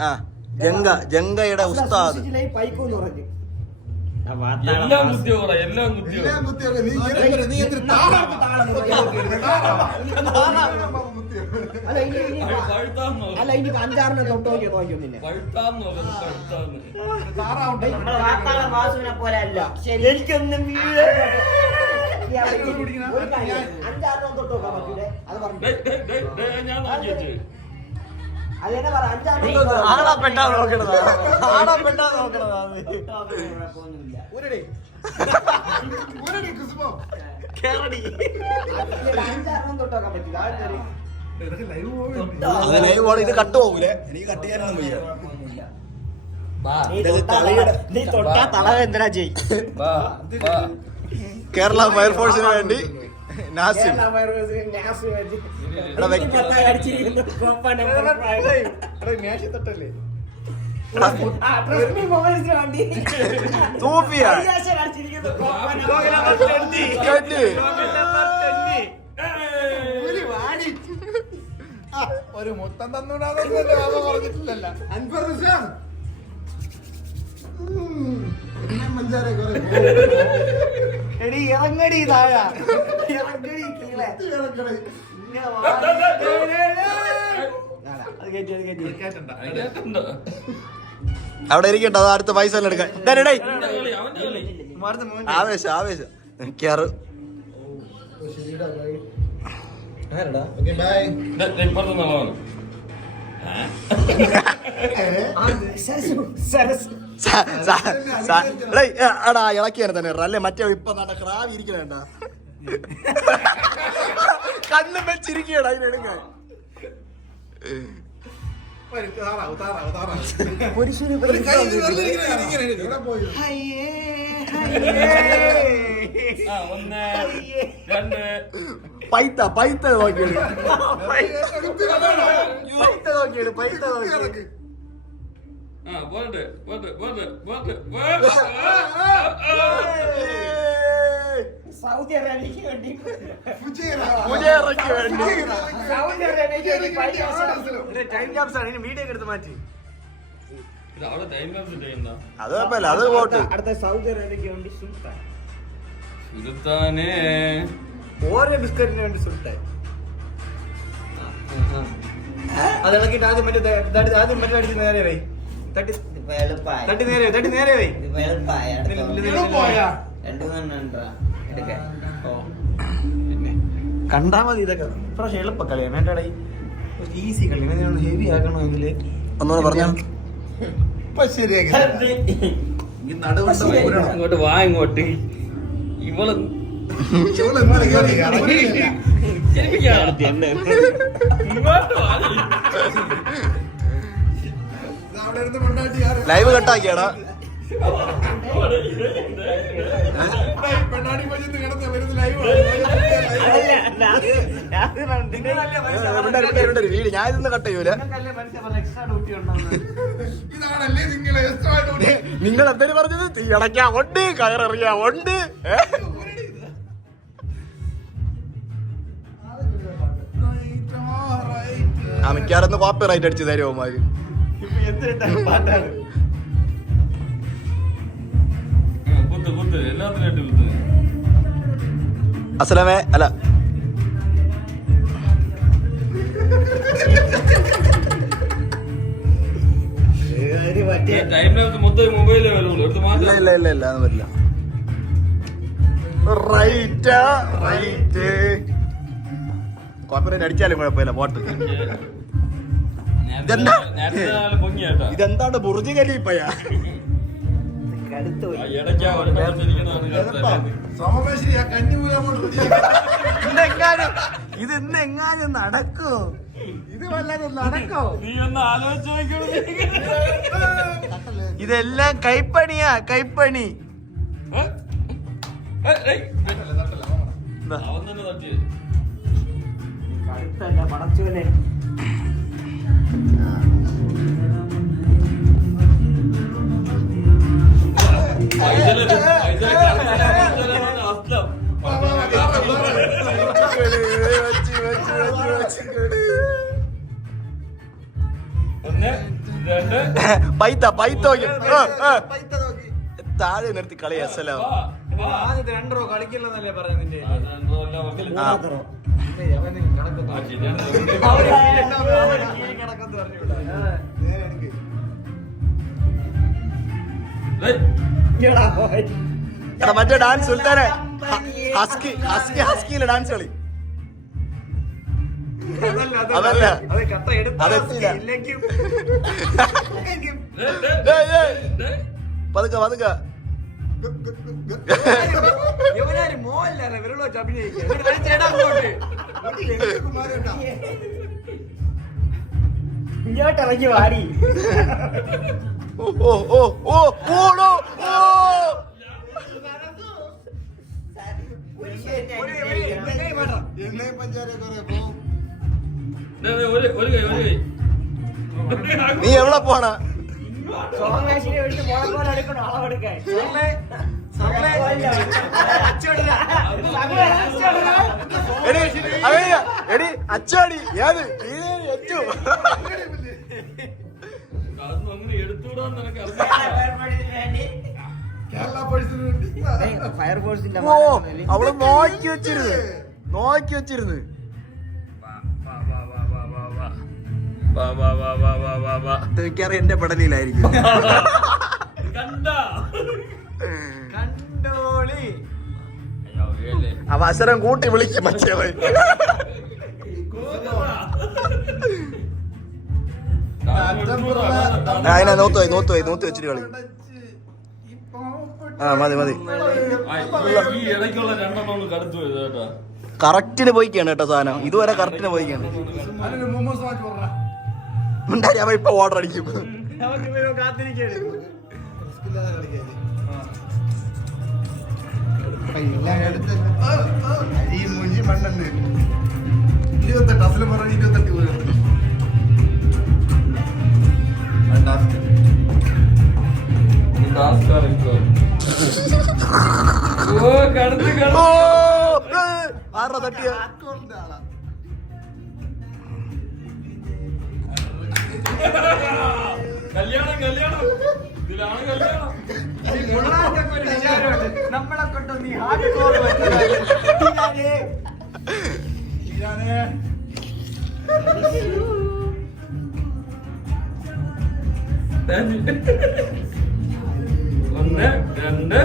ആ ജംഗ ജംഗയുടെ ഉസ്താദ്. പൈക്കൂന്ന് പറഞ്ഞു? എല്ലാം കുത്തിയോളാം എല്ലാം അല്ല ഇനി ഇനി പഴുത്താന്ന് അല്ല ഇനി അഞ്ചാറിനെ തൊട്ട് നോക്കിയോ നിന്നെ? വാസുവിനെ പോലെ അല്ല. എനിക്കൊന്നും അഞ്ചാറിനെ തൊട്ട് നോക്കാൻ പറ്റൂലേ? അത് പറഞ്ഞു. ആടാ പെട്ടാ നോക്കണതാ. ആടാ പെട്ടാ നോക്കണതാ നിനക്ക് ലൈവ് പോണ ഇത് കട്ട് പോകൂലേ എനിക്ക് കട്ട് ചെയ്യാനൊന്നും വയ്യ. നീ തൊട്ടാ തലയുടെ- നീ തൊട്ടാ തല എന്തിനാ ചെയ്യും വാ, വാ. കേരള ഫയർഫോഴ്സിന് വേണ്ടി നാസിം. ഒരു മൊത്തം തന്നൂടാന്നല്ലേ പറഞ്ഞിട്ടില്ലല്ല. അൻപത് എടി ഇറങ്ങടി താഴ. അവിടെ ഇരിക്കട്ടെ അത് അടുത്ത പൈസ എല്ലാം എടുക്കാൻ. ആവേശം ആവേശം. എടാ ഇളക്കിയാണ് തന്നെ. അല്ലേ മറ്റേ ഇപ്പൊ നട ക്രാവ് ഇരിക്കണേണ്ട കണ്ണും വെച്ചിരിക്കടാ അതിനെടുക്കാൻ പുരുഷന് പൈത്ത പൈത്ത നോക്കിയത് പൈത്ത നോക്കിയത് പൈത്ത നോക്കിയത് പോട്ടെ പോട്ടെ പോട്ടെ പോട്ടെ സൗദി അറേബ്യക്ക് വേണ്ടി. ഫുജീറ. മുജേറയ്ക്ക് വേണ്ടി. സൗദി അറേബ്യക്ക് വേണ്ടി. ടൈം ക്യാപ്സ് ആണ്. ഇനി വീഡിയോ എടുത്ത് മാറ്റി. ഇത് അവിടെ ടൈം ലാപ്സ് ചെയ്യണ്ട അത് കുഴപ്പമില്ല അത് വോട്ട്. അടുത്ത സൗദി അറേബ്യക്ക് വേണ്ടി സുൽത്താൻ. സുൽത്താനെ. ഓരോ ബിസ്ക്കറ്റിന് വേണ്ടി സുൽത്താൻ. അത് ഇളക്കിട്ട് ആദ്യം മറ്റേ ആദ്യം മറ്റേ അടിച്ച് നേരെ വൈ തട്ടി തട്ടി നേരെ തട്ടി നേരെ പോയാ. രണ്ടു മൂന്നെണ്ണ എടുക്കാൻ ഓ. പിന്നെ. കണ്ടാൽ മതി ഇതൊക്കെ. ഇപ്രാവശ്യം എളുപ്പ കളിയാണ് വേണ്ടടേ ഈസി കളി ഹെവി ആക്കണമെങ്കിൽ ഒന്നുകൂടെ പറഞ്ഞാൽ. ഇങ്ങോട്ട് വാ ഇങ്ങോട്ട്. ഇവൾ ലൈവ് കട്ടാക്കിയാടാ പെണ്ണാടി പഞ്ചത്ത് കിടന്ന് വരുന്ന. വീട്. ഞാൻ ഇതൊന്നും കട്ട് ചെയ്യൂല. ഇതാണല്ലേ നിങ്ങളെ എക്സ്ട്രാ ഡ്യൂട്ടി നിങ്ങൾ എന്തേലും പറഞ്ഞത്? തീയടയ്ക്കാ ഉണ്ട് കയറിയാ ഉണ്ട്. ആ മിക്കാറൊന്ന് കോപ്പി റൈറ്റ് അടിച്ച് തരുമോ മാര് ആ, അസലമേ അല്ല. ഇല്ല ഇല്ല ഇല്ല ഇല്ല പറ്റില്ല റൈറ്റ് റൈറ്റ്. അടിച്ചാലും കുഴപ്പമില്ല പോട്ട് ഇതെന്താണ് ബുർജ് ഖലീഫയാ? ഇന്നെങ്ങാനും ഇത് ഇന്നെങ്ങാനും നടക്കോ? ഇത് വല്ലതും നടക്കോ? നീ ഒന്ന് ആലോചിച്ചു ഇതെല്ലാം കൈപ്പണിയാ കൈപ്പണി. എന്താ? അവൻ തന്നെ തട്ടിയത് കഴുത്തല്ല പടച്ചോനെ പൈത്ത പൈത്ത താഴെ നിർത്തി കളി അസലോ. ആദ്യത്തെ രണ്ട് കളിക്കില്ലെന്നല്ലേ പറയുന്നത് നിന്റെ ആ, മറ്റേ ഡാൻസ് സുൽത്താനെ ഹസ്കി ഹസ്കി ഹസ്കിയിലെ ഡാൻസ് കളി. അതല്ല. പതുക്കെ പതുക്കെ. കുമാരേട്ടാ ഇങ്ങോട്ട് ഇറങ്ങി വാടി. ഓ ഓ 오, ഡേയ്, ഒരു ഒരു കൈ ഒരു കൈ നീ എവിടെ പോണ എടി അച്ചാടി ഏത് അച്ചു ഫയർഫോഴ്സിന്റെ ഓ അവൾ നോക്കി വെച്ചിരുന്നു നോക്കി വെച്ചിരുന്നു വാ, വാ, വാ, വാ, വാ, വാ, വാ. മിക്കവാറും എന്റെ പടലിയിലായിരിക്കും. അവസരം കൂട്ടി വിളിക്കും മറ്റേവൻ അതിനെ നോത്തു പോയി നോത്തു പോയി നോത്തി വെച്ചിട്ട് കളി ആ മതി മതി. കറക്റ്റിന് പോയിക്കാണ് കേട്ടോ സാധനം. ഇതുവരെ കറക്റ്റിന് പോയിക്കാണ്. ഉണ്ടായി അവൻ ഇപ്പൊ ഓർഡർ അടിക്കും. ഇരുപത്തെട്ട് അസലും പറഞ്ഞ ഇരുപത്തെട്ട് പോയി. തട്ടിയ? കല്യാണം കല്യാണം. ഇതിലാണ് കല്യാണം. നമ്മളെ കൊണ്ട് നീ ഹാർഡ് ഒന്ന് രണ്ട്